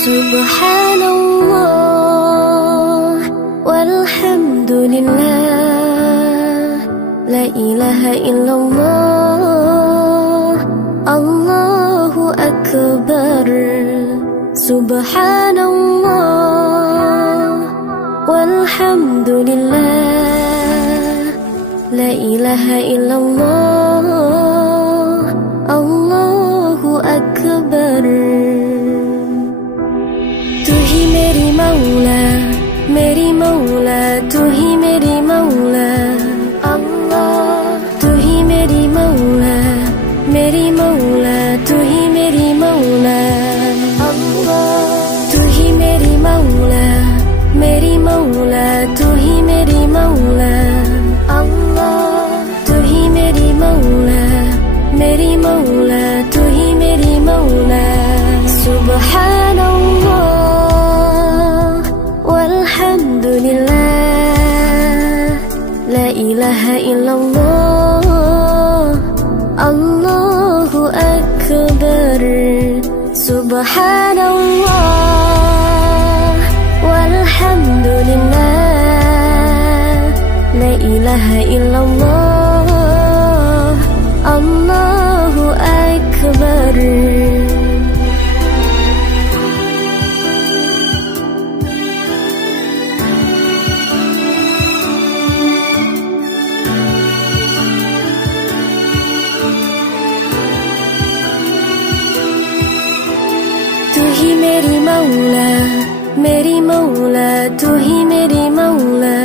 Subhanallah walhamdulillah, la ilaha illallah, Allahu akbar. Subhanallah walhamdulillah, la ilaha illallah, Allahu akbar. तू ही मेरी मौला, मेरी मौला, तू ही मेरी मौला अल्लाह। तू ही मेरी मौला, मेरी मौला, तू ही मेरी मौला अल्लाह। तू ही मेरी मौला, मेरी मौला, तू ही मेरी मौला अल्लाह। तू ही मेरी मौला, मेरी मौला, तू ही मेरी मौला। Subhanallah walhamdulillah, la ilaha illallah, Allahu akbar. Subhanallah walhamdulillah, la ilaha illallah, Allahu akbar. तू ही मेरी मौला, मेरी मौला, तू ही मेरी मौला।